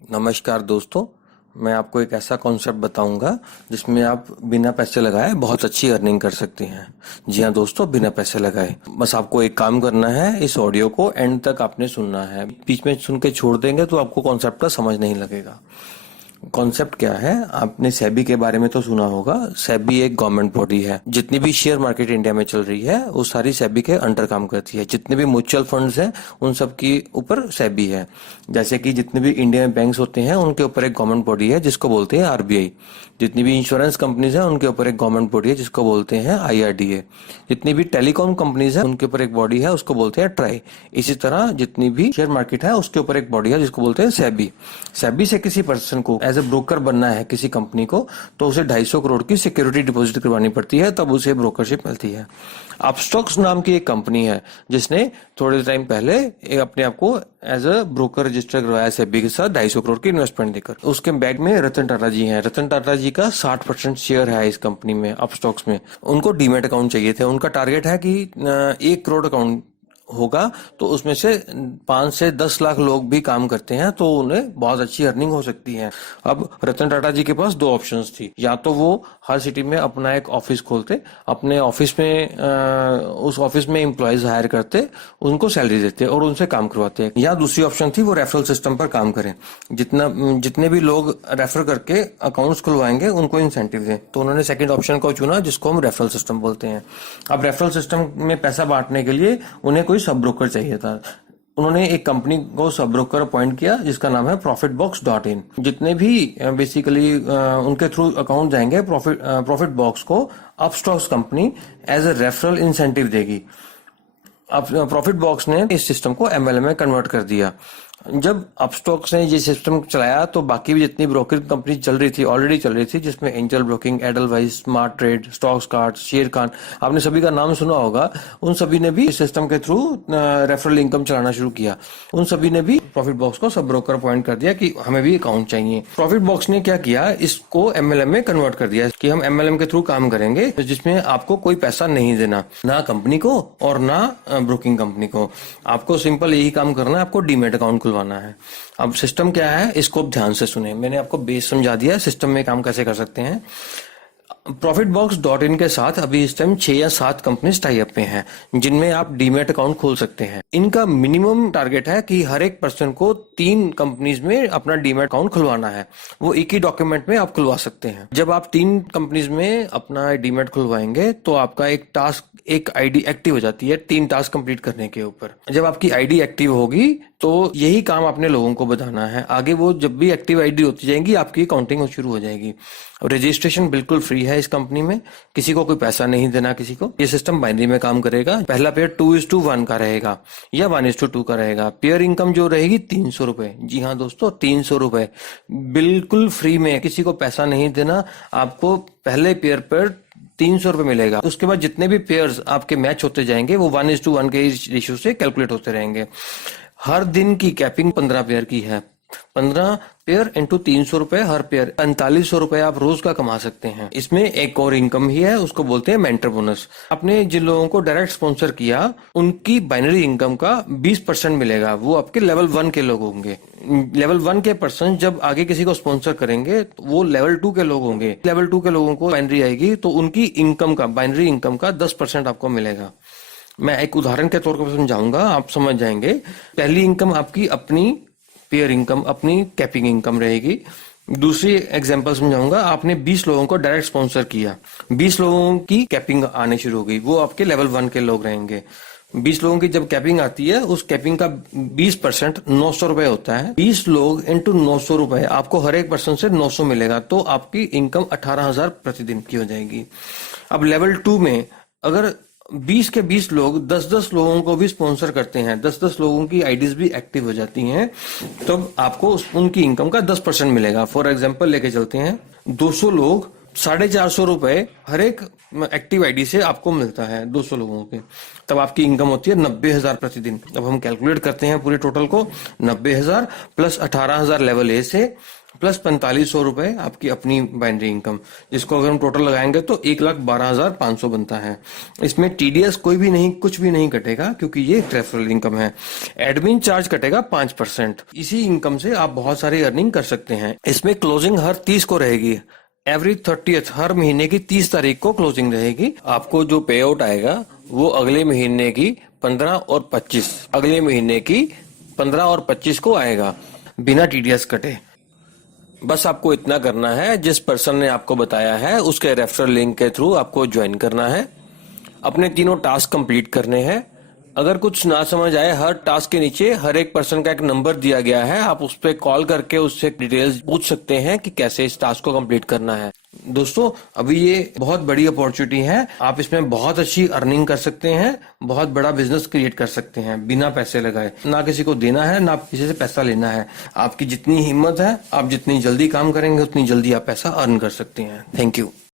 नमस्कार दोस्तों। मैं आपको एक ऐसा कॉन्सेप्ट बताऊंगा जिसमें आप बिना पैसे लगाए बहुत अच्छी अर्निंग कर सकते हैं। जी हाँ दोस्तों, बिना पैसे लगाए। बस आपको एक काम करना है, इस ऑडियो को एंड तक आपने सुनना है। बीच में सुन के छोड़ देंगे तो आपको कॉन्सेप्ट का समझ नहीं लगेगा। कॉन्सेप्ट क्या है, आपने सेबी के बारे में तो सुना होगा। सेबी एक गवर्नमेंट बॉडी है। जितनी भी शेयर मार्केट इंडिया में चल रही है वो सारी सेबी के अंडर काम करती है। जितने भी म्यूचुअल फंड्स हैं उन सब की ऊपर सेबी है। जैसे कि जितने भी इंडिया में बैंक्स होते हैं उनके ऊपर एक गवर्नमेंट बॉडी है जिसको बोलते हैं आरबीआई। जितनी भी इंश्योरेंस कंपनीज हैं उनके ऊपर एक गवर्नमेंट बॉडी है जिसको बोलते हैं आईआरडीए। जितनी भी टेलीकॉम कंपनीज हैं उनके ऊपर एक बॉडी है, उसको बोलते हैं ट्राई। इसी तरह जितनी भी शेयर मार्केट है उसके ऊपर एक बॉडी है जिसको बोलते हैं सेबी। सेबी से किसी पर्सन को एज ए ब्रोकर बनना है किसी कंपनी को, तो उसे 250 करोड़ की सिक्योरिटी डिपॉजिट करवानी पड़ती है, तब उसे ब्रोकरशिप मिलती है। अपस्टॉक्स नाम की एक कंपनी है जिसने थोड़े टाइम पहले अपने आप को एज अ ब्रोकर रजिस्टर करवाया सेबी के साथ 250 करोड़ की इन्वेस्टमेंट देकर। उसके बैग में रतन टाटा जी हैं। रतन टाटा जी का 60% शेयर है इस कंपनी में, अपस्टॉक्स में। उनको डीमेट अकाउंट चाहिए थे। उनका टारगेट है कि 1 करोड़ अकाउंट होगा, तो उसमें से 5 से 10 लाख लोग भी काम करते हैं तो उन्हें बहुत अच्छी अर्निंग हो सकती है। अब रतन टाटा जी के पास दो ऑप्शंस थी। या तो वो हर सिटी में अपना एक ऑफिस खोलते, अपने ऑफिस में उस ऑफिस में एम्प्लॉयज हायर करते, उनको सैलरी देते और उनसे काम करवाते। या दूसरी ऑप्शन थी वो रेफरल सिस्टम पर काम करें। जितने भी लोग रेफर करके अकाउंट्स खुलवाएंगे उनको इंसेंटिव दें। तो उन्होंने सेकंड ऑप्शन को चुना जिसको हम रेफरल सिस्टम बोलते हैं। अब रेफरल सिस्टम में पैसा बांटने के लिए उन्हें कोई सब ब्रोकर चाहिए था। उन्होंने एक कंपनी को सब ब्रोकर अपॉइंट किया जिसका नाम है profitbox.in। जितने भी बेसिकली उनके थ्रू अकाउंट जाएंगे प्रॉफिट बॉक्स को Upstox company as a referral incentive देगी। अब प्रॉफिट बॉक्स ने इस सिस्टम को एमएलएम में कन्वर्ट कर दिया। जब अपस्टॉक्स ने ये सिस्टम चलाया तो बाकी भी जितनी ब्रोकर कंपनी चल रही थी, ऑलरेडी चल रही थी, जिसमें angel broking, Edelweiss, smart trade, stocks card, share Khan, आपने सभी का नाम सुना होगा, उन सभी ने भी इस सिस्टम के थ्रू रेफरल इनकम चलाना शुरू किया। उन सभी ने भी प्रॉफिट बॉक्स को सब ब्रोकर अपॉइंट कर दिया कि हमें भी अकाउंट चाहिए। प्रॉफिट बॉक्स ने क्या किया, इसको एमएलएम में कन्वर्ट कर दिया कि हम एमएलएम के थ्रू काम करेंगे जिसमें आपको कोई पैसा नहीं देना, ना कंपनी को और ना ब्रोकिंग कंपनी को। आपको सिंपल यही काम करना है, आपको डीमेट अकाउंट खुलवाना है। अब सिस्टम क्या है इसको ध्यान से सुने। मैंने आपको बेस समझा दिया सिस्टम में काम कैसे कर सकते हैं। profitbox.in के साथ अभी इस टाइम 6 या 7 कंपनीज टाई अप में हैं जिनमें आप डीमेट अकाउंट खोल सकते हैं। इनका मिनिमम टारगेट है कि हर एक पर्सन को 3 कंपनीज में अपना डीमेट अकाउंट खुलवाना है। वो एक ही डॉक्यूमेंट में आप खुलवा सकते हैं। जब आप 3 कंपनीज में अपना डीमेट खुलवाएंगे तो आपका एक आईडी एक्टिव हो जाती है 3 टास्क कंप्लीट करने के ऊपर। जब आपकी आईडी एक्टिव होगी तो यही काम आपने लोगों को बताना है। आगे वो जब भी एक्टिव आईडी होती जाएंगी आपकी काउंटिंग शुरू हो जाएगी। रजिस्ट्रेशन बिल्कुल फ्री है इस कंपनी में, किसी को कोई पैसा नहीं देना किसी को। ये सिस्टम बाइनरी में काम करेगा। पहला पेयर 2:1 का रहेगा या 1:2 का रहेगा। पेयर इनकम जो रहेगी 300 रुपए। जी हाँ दोस्तों, 300 रुपए बिल्कुल फ्री में, किसी को पैसा नहीं देना। आपको पहले पेयर पर 300 रुपए मिलेगा। उसके बाद जितने भी पेयर्स आपके मैच होते जाएंगे वो 1:1 के रेशियो से कैलकुलेट होते रहेंगे। हर दिन की कैपिंग 15 पेयर की है। 15 पेयर इंटू 300 रुपए हर पेयर, 4500 रुपए आप रोज का कमा सकते हैं। इसमें एक और इनकम ही है, उसको बोलते हैं मेंटर बोनस। आपने जिन लोगों को डायरेक्ट स्पॉन्सर किया उनकी बाइनरी इनकम का 20% मिलेगा। वो आपके लेवल 1 के लोग होंगे। लेवल 1 के पर्सन जब आगे किसी को स्पॉन्सर करेंगे तो वो लेवल 2 के लोग होंगे। लेवल 2 के लोगों को बाइनरी आएगी तो उनकी इनकम का, बाइनरी इनकम का 10% आपको मिलेगा। मैं एक उदाहरण के तौर पर समझाऊंगा, आप समझ जाएंगे। पहली इनकम आपकी अपनी पेयर इनकम, अपनी कैपिंग इनकम रहेगी। दूसरी एग्जांपल समझाऊंगा, आपने 20 लोगों को डायरेक्ट स्पॉन्सर किया, 20 लोगों की कैपिंग आने शुरू हो गई, वो आपके लेवल 1 के लोग रहेंगे। 20 लोगों की जब कैपिंग आती है उस कैपिंग का 20% 900 रुपए होता है। 20 लोग इंटू 900 रुपए, आपको हर एक पर्सन से 900 मिलेगा, तो आपकी इनकम 18,000 प्रतिदिन की हो जाएगी। अब लेवल 2 में अगर 20 के 20 लोग 10-10 लोगों को भी स्पॉन्सर करते हैं, 10-10 लोगों की आईडीज भी एक्टिव हो जाती हैं, तो आपको उनकी इनकम का 10% मिलेगा। फॉर एग्जांपल लेके चलते हैं, 200 लोग 450 रुपए हर एक एक्टिव आईडी से आपको मिलता है 200 लोगों के, तब आपकी इनकम होती है 90,000 प्रतिदिन। अब हम कैलकुलेट करते हैं पूरे टोटल को, 90,000 प्लस 18,000 लेवल ए से प्लस 4500 रुपए आपकी अपनी बाइनरी इनकम, जिसको अगर हम टोटल लगाएंगे तो 1,12,500 बनता है। इसमें टीडीएस कोई भी नहीं, कुछ भी नहीं कटेगा, क्योंकि ये एक रेफरल इनकम है। एडमिन चार्ज कटेगा 5%। इसी इनकम से आप बहुत सारी अर्निंग कर सकते हैं। इसमें क्लोजिंग हर 30 को रहेगी। एवरी 30th, हर महीने की 30 तारीख को क्लोजिंग रहेगी। आपको जो पे आउट आएगा वो अगले महीने की 15 और 25, अगले महीने की 15 और 25 को आएगा, बिना टीडीएस कटे। बस आपको इतना करना है, जिस पर्सन ने आपको बताया है उसके रेफरल लिंक के थ्रू आपको ज्वाइन करना है, अपने तीनों टास्क कंप्लीट करने हैं। अगर कुछ ना समझ आए, हर टास्क के नीचे हर एक पर्सन का एक नंबर दिया गया है, आप उस पर कॉल करके उससे डिटेल्स पूछ सकते हैं कि कैसे इस टास्क को कंप्लीट करना है। दोस्तों, अभी ये बहुत बड़ी अपॉर्चुनिटी है, आप इसमें बहुत अच्छी अर्निंग कर सकते हैं, बहुत बड़ा बिजनेस क्रिएट कर सकते हैं बिना पैसे लगाए। ना किसी को देना है, ना किसी से पैसा लेना है। आपकी जितनी हिम्मत है, आप जितनी जल्दी काम करेंगे उतनी जल्दी आप पैसा अर्न कर सकते हैं। Thank you.